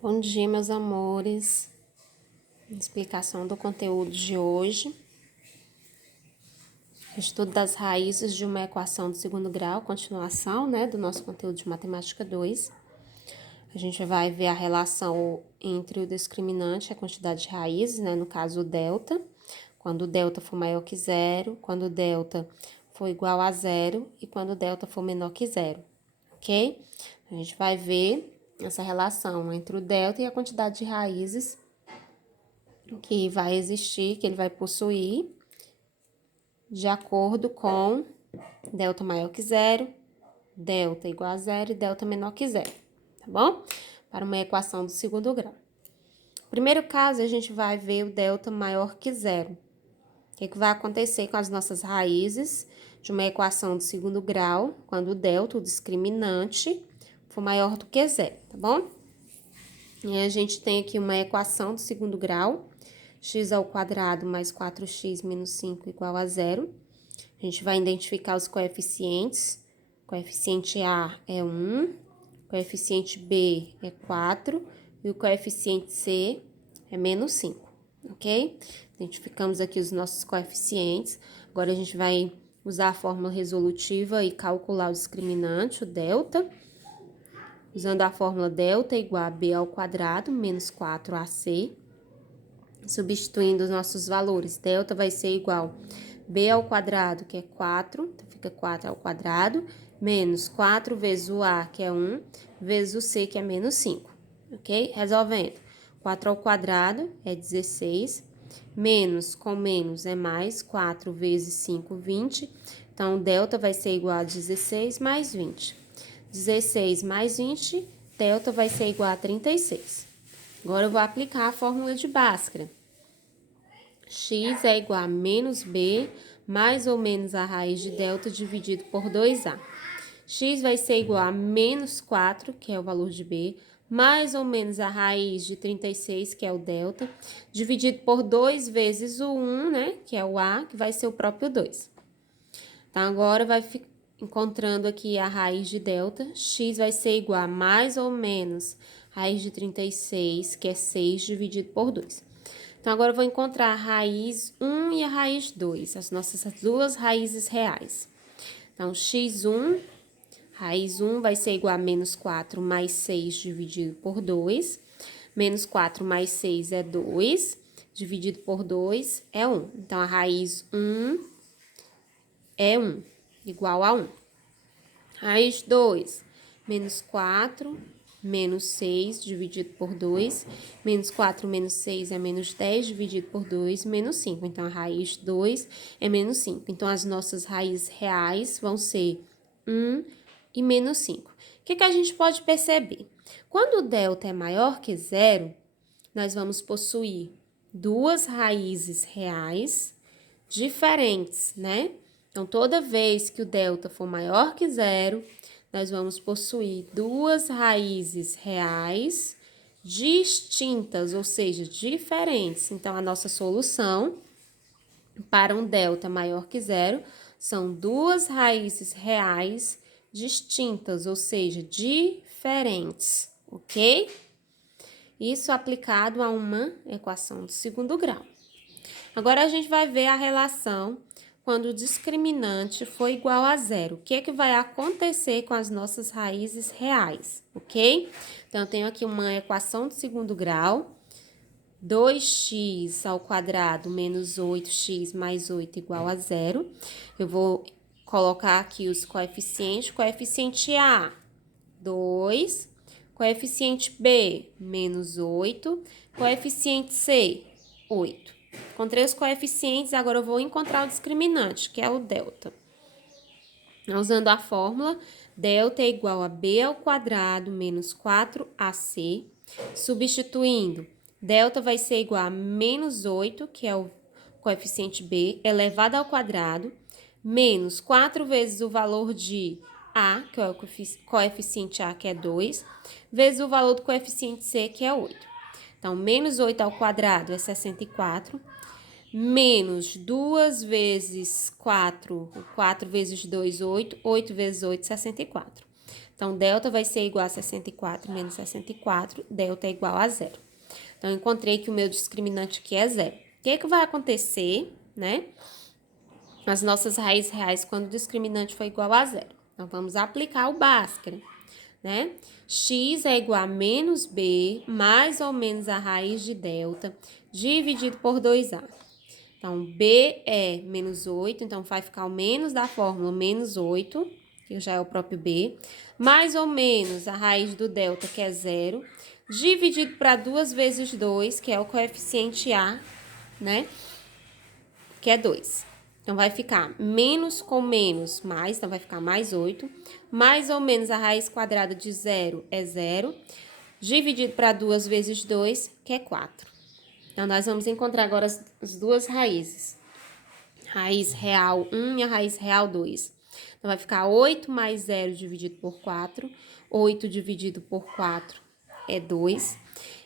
Bom dia, meus amores. Explicação do conteúdo de hoje. Estudo das raízes de uma equação do segundo grau, continuação, do nosso conteúdo de matemática 2. A gente vai ver a relação entre o discriminante e a quantidade de raízes, no caso o delta, quando o delta for maior que zero, quando o delta for igual a zero e quando o delta for menor que zero, ok? A gente vai ver essa relação entre o delta e a quantidade de raízes que vai existir, que ele vai possuir, de acordo com delta maior que zero, delta igual a zero e delta menor que zero, tá bom? Para uma equação do segundo grau. Primeiro caso, a gente vai ver o delta maior que zero. O que vai acontecer com as nossas raízes de uma equação do segundo grau, quando o delta, o discriminante, for maior do que zero, tá bom? E a gente tem aqui uma equação do segundo grau, x ao quadrado mais 4x menos 5 igual a zero. A gente vai identificar os coeficientes. O coeficiente A é 1, o coeficiente B é 4 e o coeficiente C é menos 5, ok? Identificamos aqui os nossos coeficientes. Agora a gente vai usar a fórmula resolutiva e calcular o discriminante, o delta. Usando a fórmula delta igual a B ao quadrado menos 4AC. Substituindo os nossos valores, delta vai ser igual a B ao quadrado, que é 4, então fica 4 ao quadrado, menos 4 vezes o A, que é 1, vezes o C, que é menos 5, ok? Resolvendo, 4 ao quadrado é 16, menos com menos é mais, 4 vezes 5, 20, então delta vai ser igual a 16 mais 20. 16 mais 20, delta vai ser igual a 36. Agora eu vou aplicar a fórmula de Bhaskara. X é igual a menos B, mais ou menos a raiz de delta dividido por 2A. X vai ser igual a menos 4, que é o valor de B, mais ou menos a raiz de 36, que é o delta, dividido por 2 vezes o 1, que é o A, que vai ser o próprio 2. Então, agora vai encontrando aqui a raiz de delta. X vai ser igual a mais ou menos a raiz de 36, que é 6, dividido por 2. Então, agora eu vou encontrar a raiz 1 e a raiz 2, as nossas duas raízes reais. Então, x1, raiz 1 vai ser igual a menos 4 mais 6 dividido por 2. Menos 4 mais 6 é 2, dividido por 2 é 1. Então, a raiz 1 é 1, igual a 1. Raiz 2, menos 4 menos 6 dividido por 2, menos 4 menos 6 é menos 10 dividido por 2, menos 5. Então, a raiz 2 é menos 5. Então, as nossas raízes reais vão ser 1 e menos 5. O que a gente pode perceber? Quando o delta é maior que zero, nós vamos possuir duas raízes reais diferentes, Então, toda vez que o delta for maior que zero, nós vamos possuir duas raízes reais distintas, ou seja, diferentes. Então, a nossa solução para um delta maior que zero são duas raízes reais distintas, ou seja, diferentes, ok? Isso aplicado a uma equação do segundo grau. Agora, a gente vai ver a relação quando o discriminante for igual a zero. O que vai acontecer com as nossas raízes reais, ok? Então, eu tenho aqui uma equação do segundo grau. 2x ao quadrado menos 8x mais 8 igual a zero. Eu vou colocar aqui os coeficientes. Coeficiente A, 2. Coeficiente B, menos 8. Coeficiente C, 8. Encontrei os coeficientes, agora eu vou encontrar o discriminante, que é o delta. Usando a fórmula, delta é igual a B ao quadrado menos 4AC. Substituindo, delta vai ser igual a menos 8, que é o coeficiente B, elevado ao quadrado, menos 4 vezes o valor de A, que é o coeficiente A, que é 2, vezes o valor do coeficiente C, que é 8. Então, menos 8 ao quadrado é 64, menos 2 vezes 4, 4 vezes 2, 8, 8 vezes 8, 64. Então, delta vai ser igual a 64 menos 64, delta é igual a zero. Então, eu encontrei que o meu discriminante aqui é zero. O que vai acontecer, né? As nossas raízes reais quando o discriminante for igual a zero. Então, vamos aplicar o Bhaskara, né? X é igual a menos B mais ou menos a raiz de delta dividido por 2A. Então, B é menos 8, então vai ficar o menos da fórmula menos 8, que já é o próprio B, mais ou menos a raiz do delta, que é 0, dividido para 2 vezes 2, que é o coeficiente A, né? Que é 2. Então, vai ficar menos com menos mais, então vai ficar mais 8, mais ou menos a raiz quadrada de 0 é 0, dividido para 2 vezes 2, que é 4. Então, nós vamos encontrar agora as duas raízes. Raiz real 1 e a raiz real 2. Então, vai ficar 8 mais 0 dividido por 4. 8 dividido por 4 é 2.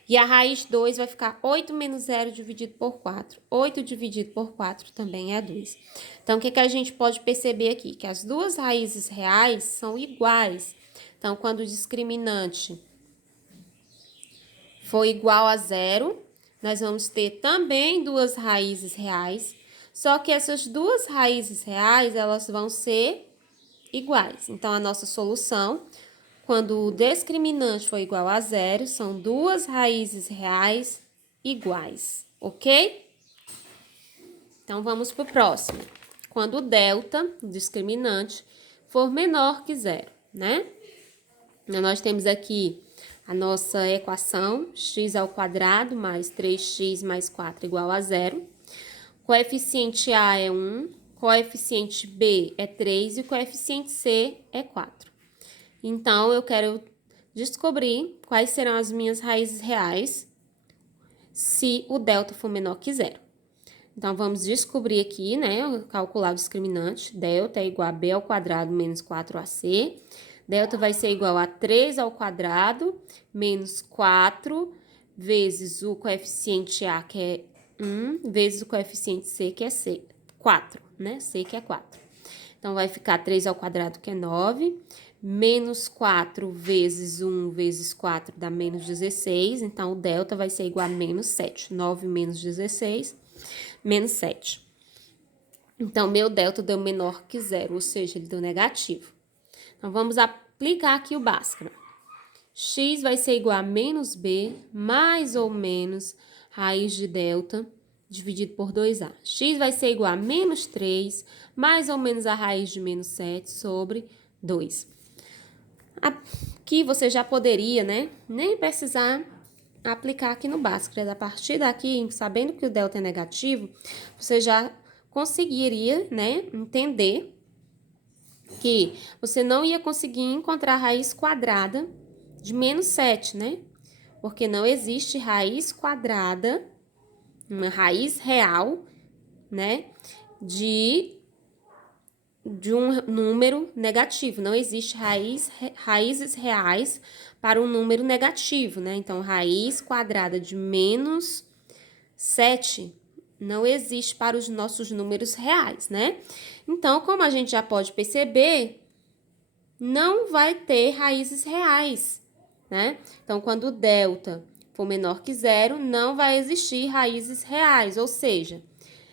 E a raiz 2 vai ficar 8 menos 0 dividido por 4. 8 dividido por 4 também é 2. Então, o que a gente pode perceber aqui? Que as duas raízes reais são iguais. Então, quando o discriminante for igual a 0, nós vamos ter também duas raízes reais, só que essas duas raízes reais, elas vão ser iguais. Então, a nossa solução, quando o discriminante for igual a 0, são duas raízes reais iguais, ok? Então, vamos para o próximo. Quando o delta, o discriminante, for menor que 0, né? Então, nós temos aqui a nossa equação, x ao quadrado mais 3x mais 4 igual a 0. Coeficiente A é 1, coeficiente B é 3 e o coeficiente C é 4. Então, eu quero descobrir quais serão as minhas raízes reais se o delta for menor que 0. Então, vamos descobrir aqui, né, calcular o discriminante. Delta é igual a B ao quadrado menos 4AC. Delta vai ser igual a 3 ao quadrado menos 4 vezes o coeficiente A, que é 1, vezes o coeficiente C, que é 4, né? C, que é 4. Então, vai ficar 3 ao quadrado, que é 9, menos 4 vezes 1 vezes 4 dá menos 16. Então, o delta vai ser igual a menos 7. 9 menos 16, menos 7. Então, meu delta deu menor que 0, ou seja, ele deu negativo. Então, vamos aplicar aqui o Bhaskara. X vai ser igual a menos B, mais ou menos raiz de delta, dividido por 2A. X vai ser igual a menos 3, mais ou menos a raiz de menos 7 sobre 2. Aqui você já poderia, né, nem precisar aplicar aqui no Bhaskara. A partir daqui, sabendo que o delta é negativo, você já conseguiria, né, entender que você não ia conseguir encontrar a raiz quadrada de menos 7, né? Porque não existe raiz quadrada, uma raiz real, né? De um número negativo. Não existe raízes reais para um número negativo, né? Então, raiz quadrada de menos 7 não existe para os nossos números reais, né? Então, como a gente já pode perceber, não vai ter raízes reais, né? Então, quando o delta for menor que 0, não vai existir raízes reais, ou seja,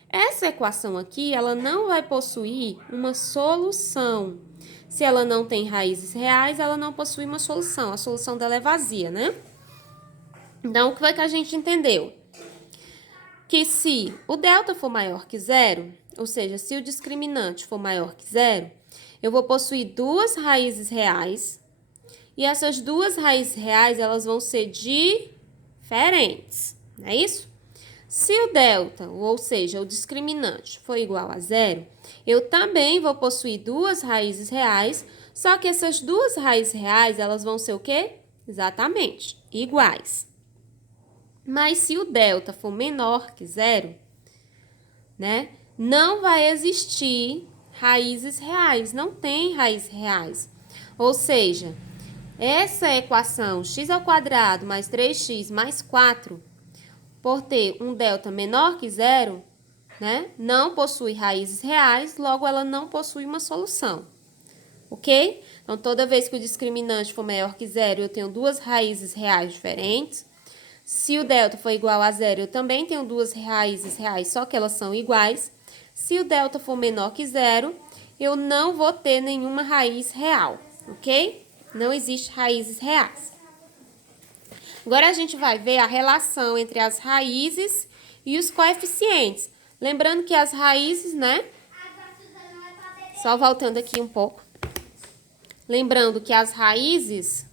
essa equação aqui, ela não vai possuir uma solução. Se ela não tem raízes reais, ela não possui uma solução. A solução dela é vazia, né? Então, o que foi que a gente entendeu? Que se o delta for maior que 0, ou seja, se o discriminante for maior que 0, eu vou possuir duas raízes reais, e essas duas raízes reais, elas vão ser diferentes, não é isso? Se o delta, ou seja, o discriminante, for igual a 0, eu também vou possuir duas raízes reais, só que essas duas raízes reais, elas vão ser o quê? Exatamente, iguais. Mas se o delta for menor que 0, né, não vai existir raízes reais, não tem raízes reais. Ou seja, essa equação x ao quadrado mais 3x mais 4, por ter um delta menor que 0, né, não possui raízes reais, logo ela não possui uma solução. Ok? Então, toda vez que o discriminante for maior que zero, eu tenho duas raízes reais diferentes. Se o delta for igual a zero, eu também tenho duas raízes reais, só que elas são iguais. Se o delta for menor que zero, eu não vou ter nenhuma raiz real, ok? Não existe raízes reais. Agora, a gente vai ver a relação entre as raízes e os coeficientes. Lembrando que as raízes, né? Só voltando aqui um pouco. Lembrando que as raízes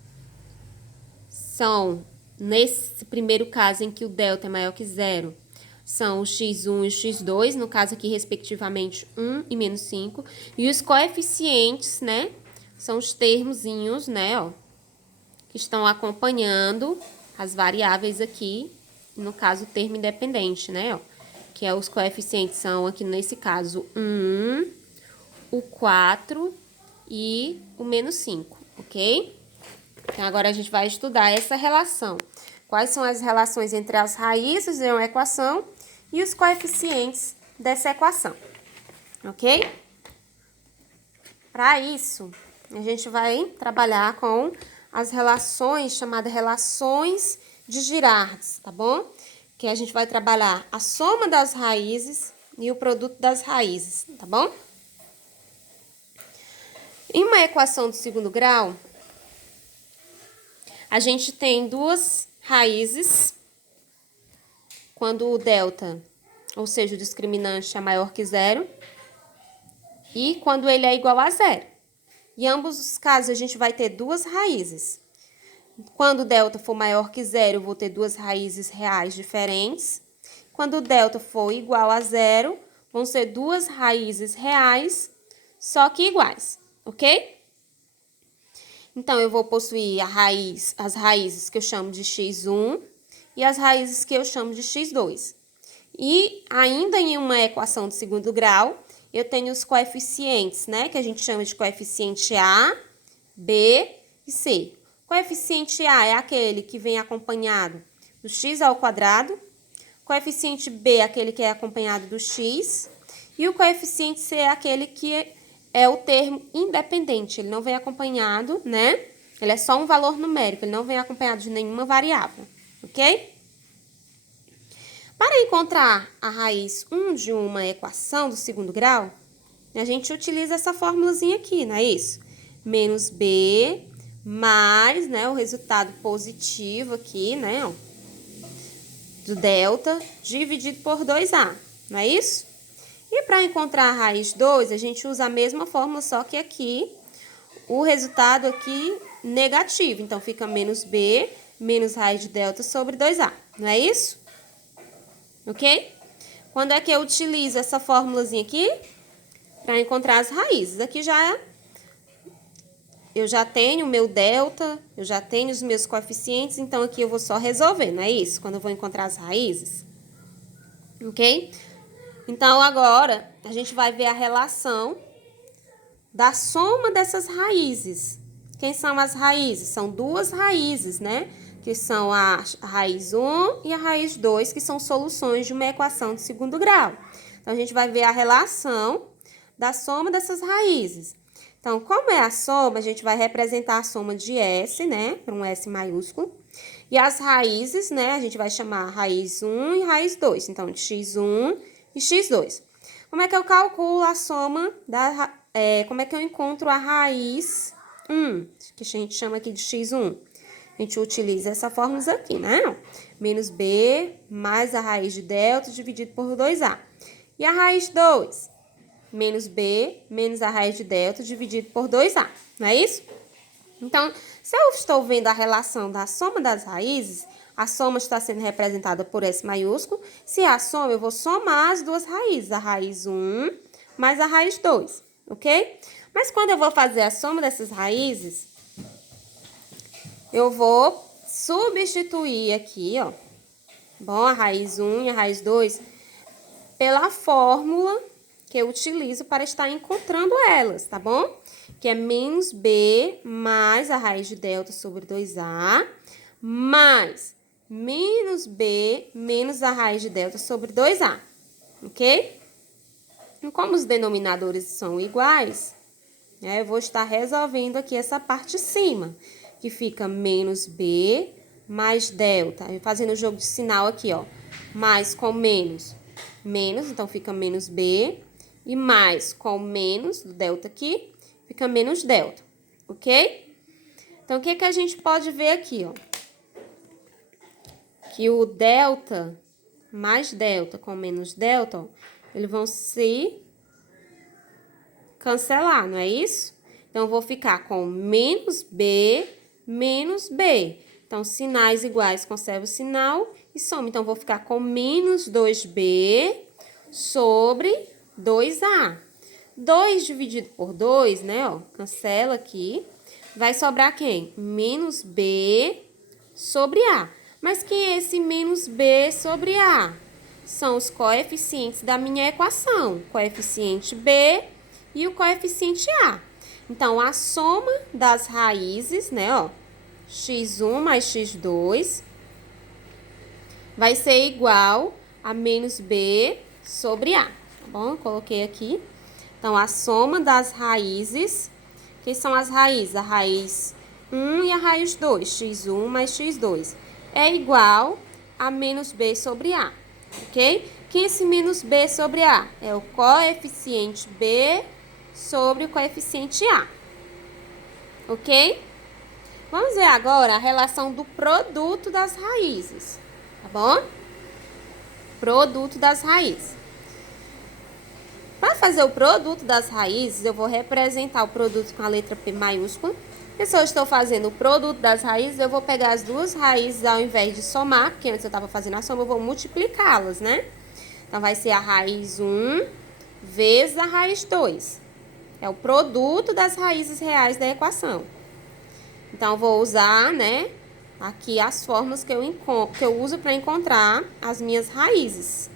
são, nesse primeiro caso em que o delta é maior que zero, são o x1 e o x2, no caso aqui, respectivamente, 1 e menos 5. E os coeficientes, né, são os termozinhos, né, ó, que estão acompanhando as variáveis aqui, no caso, o termo independente, né, ó, que é os coeficientes são, aqui nesse caso, 1, o 4 e o menos 5, ok? Então, agora a gente vai estudar essa relação. Quais são as relações entre as raízes de uma equação e os coeficientes dessa equação, ok? Para isso, a gente vai trabalhar com as relações chamadas relações de Girardi, tá bom? Que a gente vai trabalhar a soma das raízes e o produto das raízes, tá bom? Em uma equação de segundo grau, a gente tem duas raízes quando o delta, ou seja, o discriminante é maior que zero, e quando ele é igual a zero. Em ambos os casos, a gente vai ter duas raízes. Quando o delta for maior que zero, eu vou ter duas raízes reais diferentes. Quando o delta for igual a zero, vão ser duas raízes reais, só que iguais, ok? Então, eu vou possuir as raízes que eu chamo de x1 e as raízes que eu chamo de x2. E ainda em uma equação de segundo grau, eu tenho os coeficientes, né? Que a gente chama de coeficiente A, B e C. Coeficiente A é aquele que vem acompanhado do x ao quadrado. Coeficiente B é aquele que é acompanhado do x. E o coeficiente C é aquele que é o termo independente. Ele não vem acompanhado, né? Ele é só um valor numérico, ele não vem acompanhado de nenhuma variável, ok? Para encontrar a raiz 1 de uma equação do segundo grau, a gente utiliza essa formulazinha aqui, não é isso? Menos B mais, né, o resultado positivo aqui, né, ó, do delta, dividido por 2A, não é isso? E para encontrar a raiz 2, a gente usa a mesma fórmula, só que aqui, o resultado aqui negativo. Então, fica menos B, menos raiz de delta sobre 2A, não é isso? Ok? Quando é que eu utilizo essa fórmulazinha aqui? Para encontrar as raízes. Aqui eu já tenho o meu delta, eu já tenho os meus coeficientes, então aqui eu vou só resolver, não é isso? Quando eu vou encontrar as raízes. Ok? Então, agora, a gente vai ver a relação da soma dessas raízes. Quem são as raízes? São duas raízes, né? Que são a raiz 1 e a raiz 2, que são soluções de uma equação de segundo grau. Então, a gente vai ver a relação da soma dessas raízes. Então, como é a soma, a gente vai representar a soma de S, né? Por um S maiúsculo. E as raízes, né? A gente vai chamar raiz 1 e raiz 2. Então, de x1 e x2. Como é que eu calculo a soma como é que eu encontro a raiz 1, que a gente chama aqui de x1? A gente utiliza essa fórmula aqui, né? Menos B mais a raiz de delta dividido por 2A. E a raiz 2? Menos B menos a raiz de delta dividido por 2A, não é isso? Então, se eu estou vendo a relação da soma das raízes, a soma está sendo representada por S maiúsculo. Se é a soma, eu vou somar as duas raízes, a raiz 1 mais a raiz 2, ok? Mas quando eu vou fazer a soma dessas raízes, eu vou substituir aqui, ó, bom, a raiz 1 e a raiz 2, pela fórmula que eu utilizo para estar encontrando elas, tá bom? Que é menos B mais a raiz de delta sobre 2A, mais menos B menos a raiz de delta sobre 2A, ok? E como os denominadores são iguais, Eu vou estar resolvendo aqui essa parte de cima, que fica menos B mais delta. Fazendo o jogo de sinal aqui, ó. Mais com menos, menos, então fica menos B. E mais com menos do delta aqui, fica menos delta, ok? Então, o que a gente pode ver aqui, ó? Que o delta mais delta com menos delta, ó, eles vão se cancelar, não é isso? Então, eu vou ficar com menos B, menos B. Então, sinais iguais, conserva o sinal e soma. Então, eu vou ficar com menos 2B sobre 2A. 2 dividido por 2, né, ó, cancela aqui. Vai sobrar quem? Menos B sobre A. Mas quem é esse menos B sobre A? São os coeficientes da minha equação. Coeficiente B e o coeficiente A. Então, a soma das raízes, né, ó, x1 mais x2 vai ser igual a menos B sobre A, tá bom? Coloquei aqui. Então, a soma das raízes, que são as raízes? A raiz 1 e a raiz 2, x1 mais x2, é igual a menos B sobre A, ok? Que esse menos B sobre A é o coeficiente B sobre o coeficiente A, ok? Vamos ver agora a relação do produto das raízes, tá bom? Produto das raízes. Para fazer o produto das raízes, eu vou representar o produto com a letra P maiúscula. E se eu estou fazendo o produto das raízes, eu vou pegar as duas raízes ao invés de somar, porque antes eu estava fazendo a soma, eu vou multiplicá-las, né? Então, vai ser a raiz 1 vezes a raiz 2. É o produto das raízes reais da equação. Então, eu vou usar, né, aqui as fórmulas que eu uso para encontrar as minhas raízes,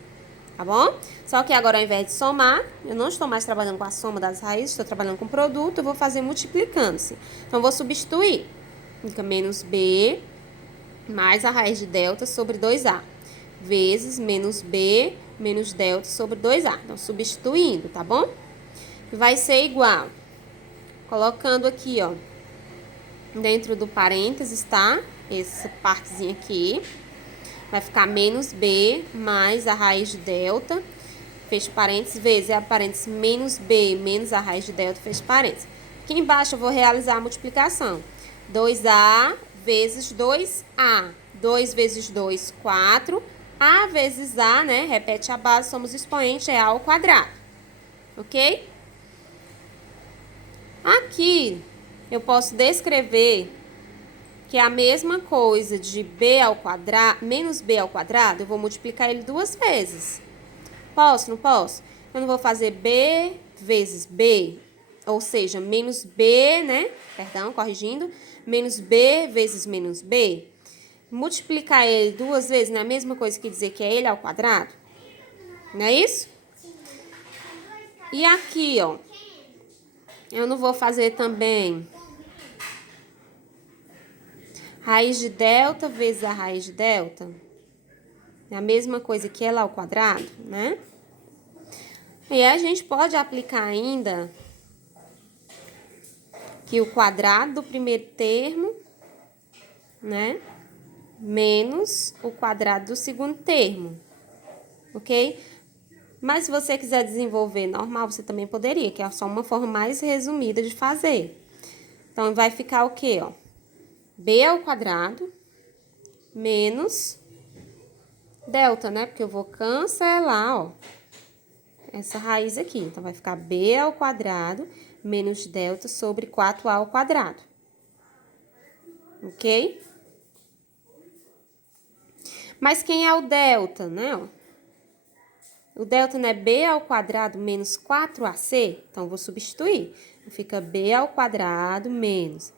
tá bom? Só que agora, ao invés de somar, eu não estou mais trabalhando com a soma das raízes, estou trabalhando com produto, eu vou fazer multiplicando-se. Então, eu vou substituir. Fica menos B mais a raiz de delta sobre 2A, vezes menos B menos delta sobre 2A. Então, substituindo, tá bom? Vai ser igual, colocando aqui, ó, dentro do parênteses, tá? Essa partezinha aqui. Vai ficar menos B mais a raiz de delta, fecha parênteses, vezes a parênteses menos B menos a raiz de delta, fecha parênteses. Aqui embaixo eu vou realizar a multiplicação. 2A vezes 2A. 2 vezes 2, 4. A vezes A, né? Repete a base, somos expoente, é A ao quadrado. Ok? Aqui eu posso descrever que é a mesma coisa de B ao quadrado, menos B ao quadrado, eu vou multiplicar ele duas vezes. Posso? Não posso? Eu não vou fazer B vezes B, ou seja, menos B, né? Perdão, corrigindo. Menos B vezes menos B. Multiplicar ele duas vezes não é a mesma coisa que dizer que é ele ao quadrado? Não é isso? E aqui, ó, eu não vou fazer também raiz de delta vezes a raiz de delta. É a mesma coisa que ela ao quadrado, né? E a gente pode aplicar ainda que o quadrado do primeiro termo, né? Menos o quadrado do segundo termo, ok? Mas se você quiser desenvolver normal, você também poderia, que é só uma forma mais resumida de fazer. Então, vai ficar o quê, ó? B ao quadrado menos delta, né? Porque eu vou cancelar, ó, essa raiz aqui. Então, vai ficar B ao quadrado menos delta sobre 4A ao quadrado. Ok? Mas quem é o delta, né? Ó? O delta não é B ao quadrado menos 4AC? Então, vou substituir. Fica B ao quadrado menos,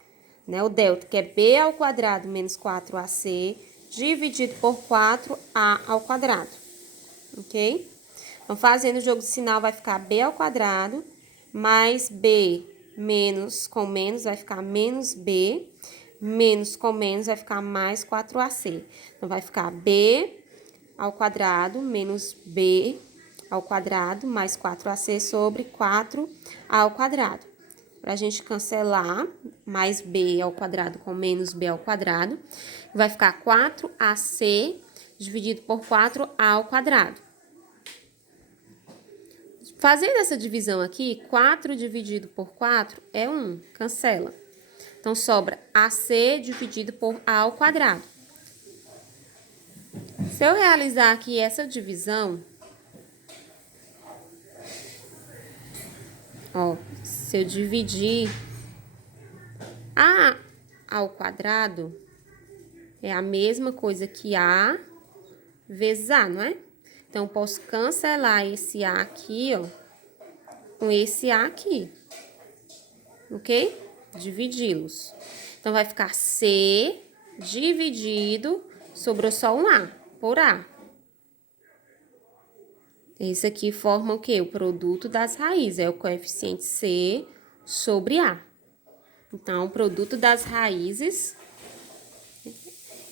né? O delta, que é B ao quadrado menos 4AC, dividido por 4A ao quadrado. Ok? Então, fazendo o jogo de sinal, vai ficar B ao quadrado mais B menos com menos, vai ficar menos B. Menos com menos vai ficar mais 4AC. Então, vai ficar B ao quadrado menos B ao quadrado mais 4AC sobre 4A ao quadrado. para a gente cancelar mais b ao quadrado com menos b ao quadrado. Vai ficar 4ac dividido por 4a ao quadrado. Fazendo essa divisão aqui, 4 dividido por 4 é 1, cancela. Então, sobra ac dividido por a ao quadrado. Se eu realizar aqui essa divisão, ó, se eu dividir a ao quadrado, é a mesma coisa que a vezes a, não é? Então, eu posso cancelar esse a aqui, ó, com esse a aqui, ok? Dividi-los. Então, vai ficar c dividido, sobrou só um a, por a. Isso aqui forma o quê? O produto das raízes, é o coeficiente c sobre a. Então, o produto das raízes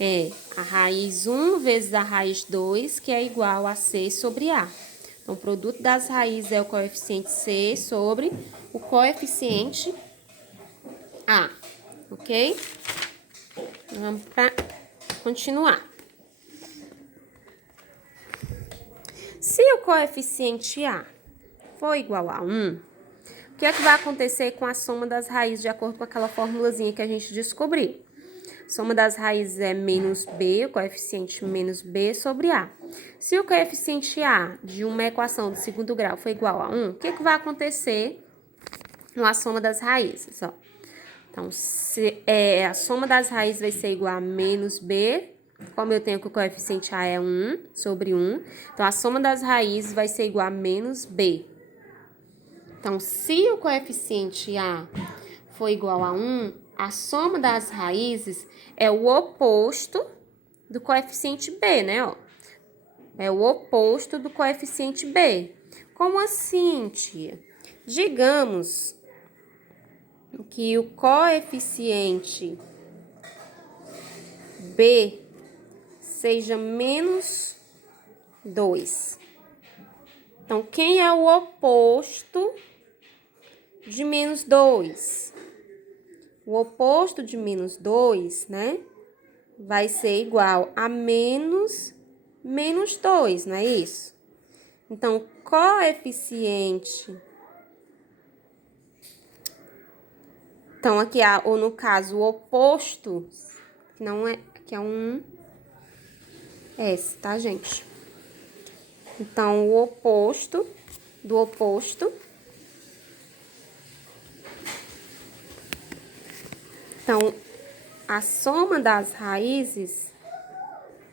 é a raiz 1 vezes a raiz 2, que é igual a c sobre a. Então, o produto das raízes é o coeficiente c sobre o coeficiente a, ok? Vamos para continuar. Se o coeficiente a for igual a 1, o que é que vai acontecer com a soma das raízes de acordo com aquela formulazinha que a gente descobriu? Soma das raízes é menos b, o coeficiente menos b sobre a. Se o coeficiente a de uma equação do segundo grau for igual a 1, o que é que vai acontecer com a soma das raízes? Ó. Então, a soma das raízes vai ser igual a menos b, como eu tenho que o coeficiente a é 1 sobre 1, então a soma das raízes vai ser igual a menos b. Então, se o coeficiente a for igual a 1, a soma das raízes é o oposto do coeficiente b, né? Ó. É o oposto do coeficiente b. Como assim, tia? Digamos que o coeficiente b seja menos 2. Então, quem é o oposto de menos 2? O oposto de menos 2, né, vai ser igual a menos 2, não é isso? Então, coeficiente... Então, aqui, ou no caso, o oposto, que não é... Aqui é um S, tá, gente? Então, o oposto do oposto... Então, a soma das raízes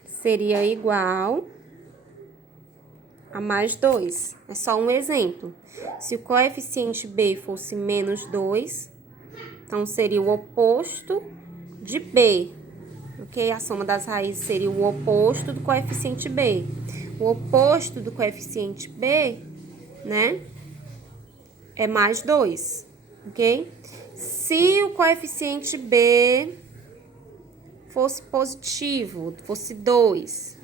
seria igual a mais 2. É só um exemplo. Se o coeficiente b fosse menos 2, então seria o oposto de b, ok? A soma das raízes seria o oposto do coeficiente b. O oposto do coeficiente b, né, é mais 2, ok? Se o coeficiente b fosse positivo, fosse 2,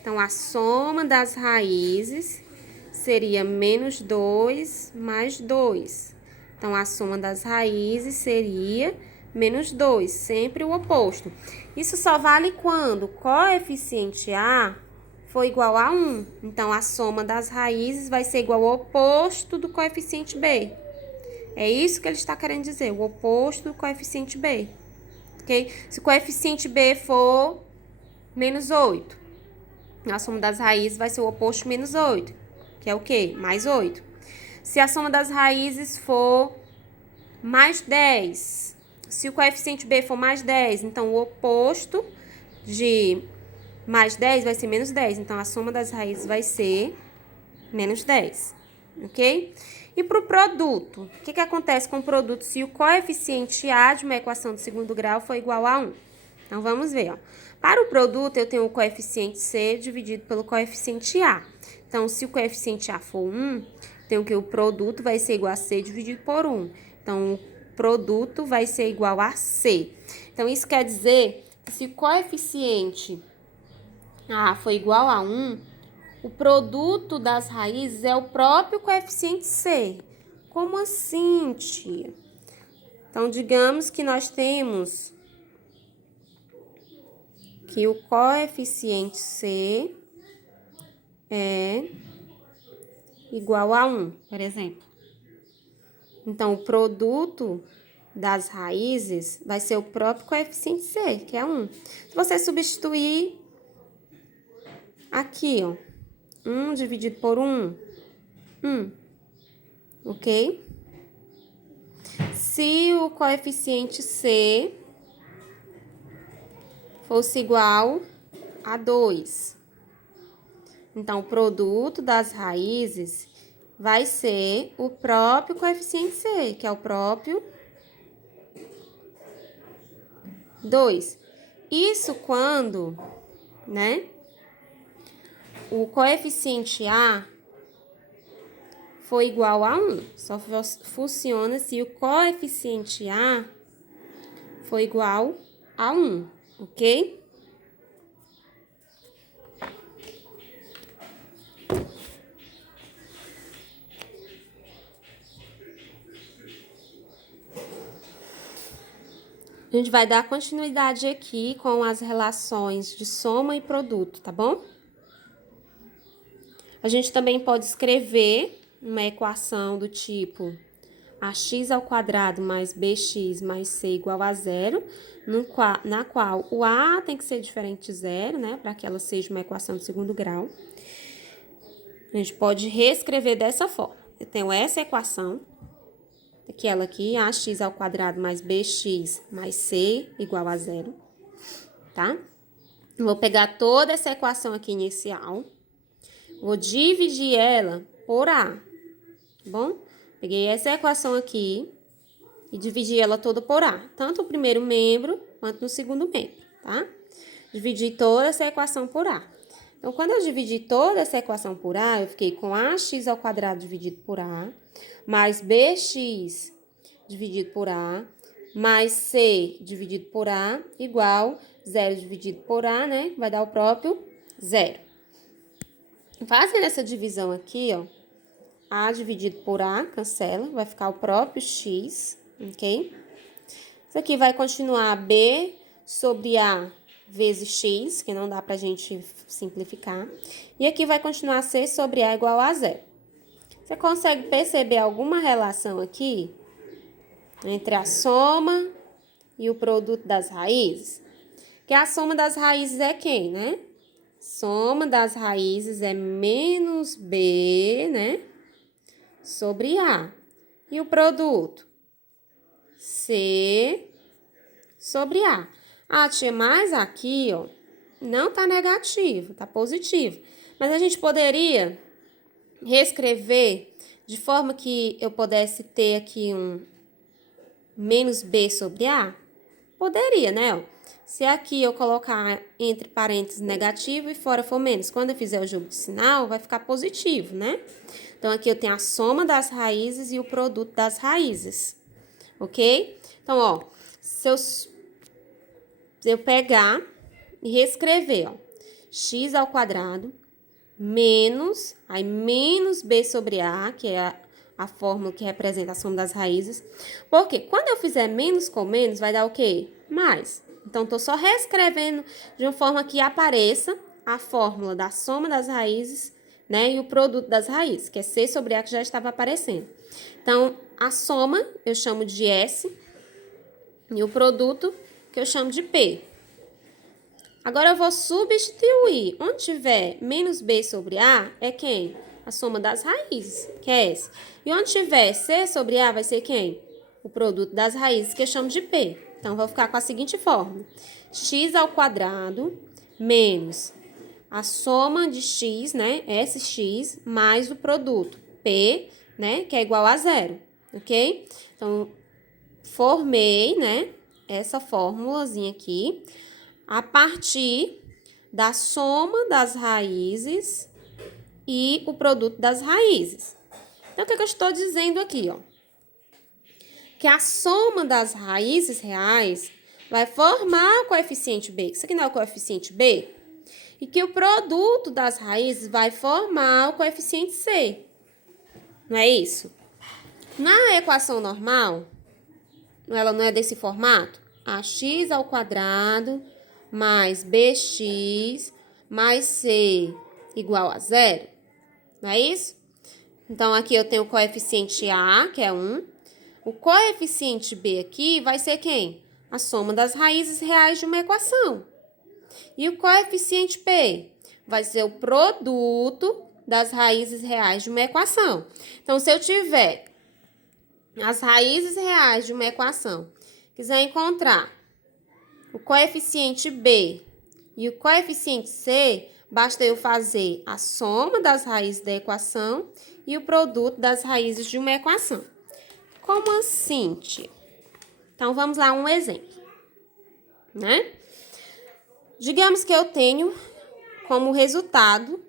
então a soma das raízes seria menos 2 mais 2. Então, a soma das raízes seria menos 2, sempre o oposto. Isso só vale quando o coeficiente a for igual a 1. Então, a soma das raízes vai ser igual ao oposto do coeficiente b. É isso que ele está querendo dizer, o oposto do coeficiente b. Ok? Se o coeficiente b for menos 8, a soma das raízes vai ser o oposto de menos 8, que é o quê? Mais 8. Se a soma das raízes for mais 10, se o coeficiente b for mais 10, então o oposto de mais 10 vai ser menos 10. Então, a soma das raízes vai ser menos 10, ok? E para o produto, o que acontece com o produto se o coeficiente a de uma equação de segundo grau for igual a 1? Então, vamos ver, ó. Para o produto, eu tenho o coeficiente c dividido pelo coeficiente a. Então, se o coeficiente a for 1, tenho que o produto vai ser igual a c dividido por 1. Então, o produto vai ser igual a c. Então, isso quer dizer que se o coeficiente a for igual a 1, o produto das raízes é o próprio coeficiente c. Como assim, tia? Então, digamos que nós temos que o coeficiente C é igual a 1, por exemplo. Então, o produto das raízes vai ser o próprio coeficiente C, que é 1. Se você substituir aqui, ó, 1 dividido por 1, 1, ok? Se o coeficiente C fosse igual a 2, então o produto das raízes vai ser o próprio coeficiente C, que é o próprio 2. Isso quando, né, o coeficiente A for igual a 1. Só funciona se o coeficiente A for igual a 1, ok? A gente vai dar continuidade aqui com as relações de soma e produto, tá bom? A gente também pode escrever uma equação do tipo ax² mais bx mais c igual a 0, na qual o a tem que ser diferente de 0, né? Para que ela seja uma equação de segundo grau. A gente pode reescrever dessa forma. Eu tenho essa equação, aquela aqui, ax² mais bx mais c igual a 0, tá? Vou pegar toda essa equação aqui inicial, vou dividir ela por a, tá bom? Peguei essa equação aqui e dividi ela toda por a, tanto o primeiro membro quanto no segundo membro, tá? Dividi toda essa equação por a. Então, quando eu dividi toda essa equação por a, eu fiquei com ax² dividido por a, mais bx dividido por a, mais c dividido por a, igual 0 dividido por a, né? Vai dar o próprio 0. Fazendo essa divisão aqui, ó, a dividido por a, cancela, vai ficar o próprio x, ok? Isso aqui vai continuar b sobre a vezes x, que não dá pra gente simplificar. E aqui vai continuar c sobre a igual a 0. Você consegue perceber alguma relação aqui entre a soma e o produto das raízes? Que a soma das raízes é quem, né? Soma das raízes é menos b, né? Sobre a. E o produto? C sobre a. Ah, tia, mas aqui, ó, não tá negativo, tá positivo. Mas a gente poderia reescrever de forma que eu pudesse ter aqui um menos b sobre a? Poderia, né? Ó. Se aqui eu colocar entre parênteses negativo e fora for menos, quando eu fizer o jogo de sinal, vai ficar positivo, né? Então, aqui eu tenho a soma das raízes e o produto das raízes, ok? Então, ó, se eu pegar e reescrever, ó, x² menos, aí menos b sobre a, que é a fórmula que representa a soma das raízes. Porque quando eu fizer menos com menos, vai dar o quê? Mais. Então, tô só reescrevendo de uma forma que apareça a fórmula da soma das raízes, né? E o produto das raízes, que é c sobre a, que já estava aparecendo. Então, a soma eu chamo de S e o produto que eu chamo de P. Agora, eu vou substituir. Onde tiver menos B sobre A, é quem? A soma das raízes, que é S. E onde tiver C sobre A, vai ser quem? O produto das raízes, que eu chamo de P. Então, vou ficar com a seguinte fórmula. x² menos a soma de x, né? SX, mais o produto, P, né? Que é igual a 0, ok? Então, formei, né? Essa formulazinha aqui a partir da soma das raízes e o produto das raízes. Então, o que eu estou dizendo aqui, ó? Que a soma das raízes reais vai formar o coeficiente B. Isso aqui não é o coeficiente B? E que o produto das raízes vai formar o coeficiente C. Não é isso? Na equação normal, ela não é desse formato? Ax ao quadrado mais bx mais c igual a 0. Não é isso? Então, aqui eu tenho o coeficiente A, que é 1. O coeficiente B aqui vai ser quem? A soma das raízes reais de uma equação. E o coeficiente P vai ser o produto das raízes reais de uma equação. Então, se eu tiver as raízes reais de uma equação, quiser encontrar o coeficiente B e o coeficiente C, basta eu fazer a soma das raízes da equação e o produto das raízes de uma equação. Como assim, tia? Então, vamos lá um exemplo, né? Digamos que eu tenho como resultado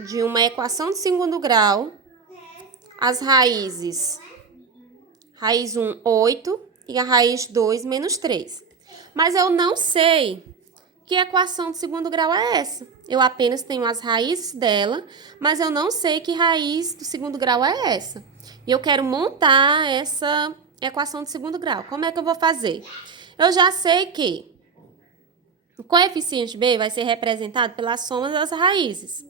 de uma equação de segundo grau as raízes, raiz 1, 8 e a raiz 2, menos 3. Mas eu não sei que equação de segundo grau é essa. Eu apenas tenho as raízes dela, mas eu não sei que raiz do segundo grau é essa. E eu quero montar essa equação de segundo grau. Como é que eu vou fazer? Eu já sei que o coeficiente B vai ser representado pela soma das raízes.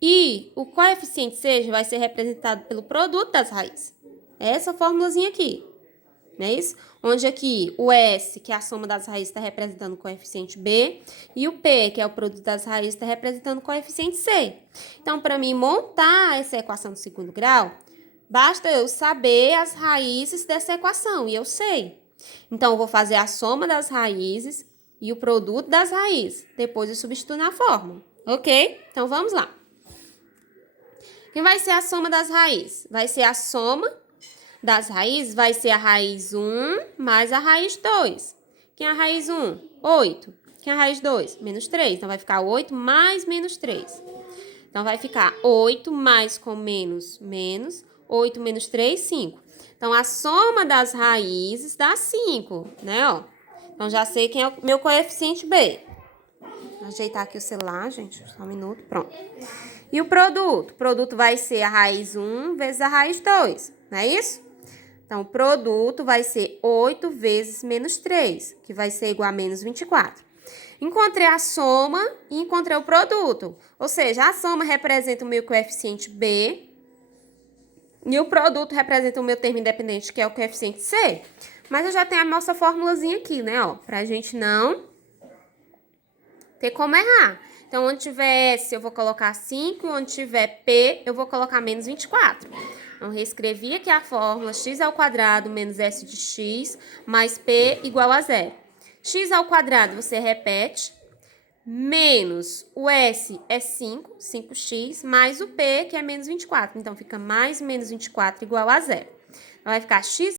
E o coeficiente C vai ser representado pelo produto das raízes. Essa formulazinha aqui. Não é isso? Onde aqui o S, que é a soma das raízes, está representando o coeficiente B. E o P, que é o produto das raízes, está representando o coeficiente C. Então, para mim montar essa equação de segundo grau, basta eu saber as raízes dessa equação. E eu sei. Então, eu vou fazer a soma das raízes e o produto das raízes. Depois eu substituo na fórmula. Ok? Então, vamos lá. Quem vai ser a soma das raízes? Vai ser a soma das raízes, vai ser a raiz 1 mais a raiz 2. Quem é a raiz 1? 8. Quem é a raiz 2? Menos 3. Então, vai ficar 8 mais menos 3. Então, vai ficar 8 mais com menos, menos. 8 menos 3, 5. Então, a soma das raízes dá 5, né, ó? Então, já sei quem é o meu coeficiente B. Vou ajeitar aqui o celular, gente. Só um minuto, pronto. E o produto? O produto vai ser a raiz 1 vezes a raiz 2, não é isso? Então, o produto vai ser 8 vezes menos 3, que vai ser igual a menos 24. Encontrei a soma e encontrei o produto. Ou seja, a soma representa o meu coeficiente B e o produto representa o meu termo independente, que é o coeficiente C. Mas eu já tenho a nossa formulazinha aqui, né, ó, pra gente não ter como errar. Então, onde tiver S, eu vou colocar 5, onde tiver P, eu vou colocar menos 24. Então, reescrevi aqui a fórmula x ao quadrado menos S de x mais P igual a 0. X ao quadrado você repete, menos o S é 5, 5x, mais o P, que é menos 24. Então, fica mais menos 24 igual a 0. Então, vai ficar x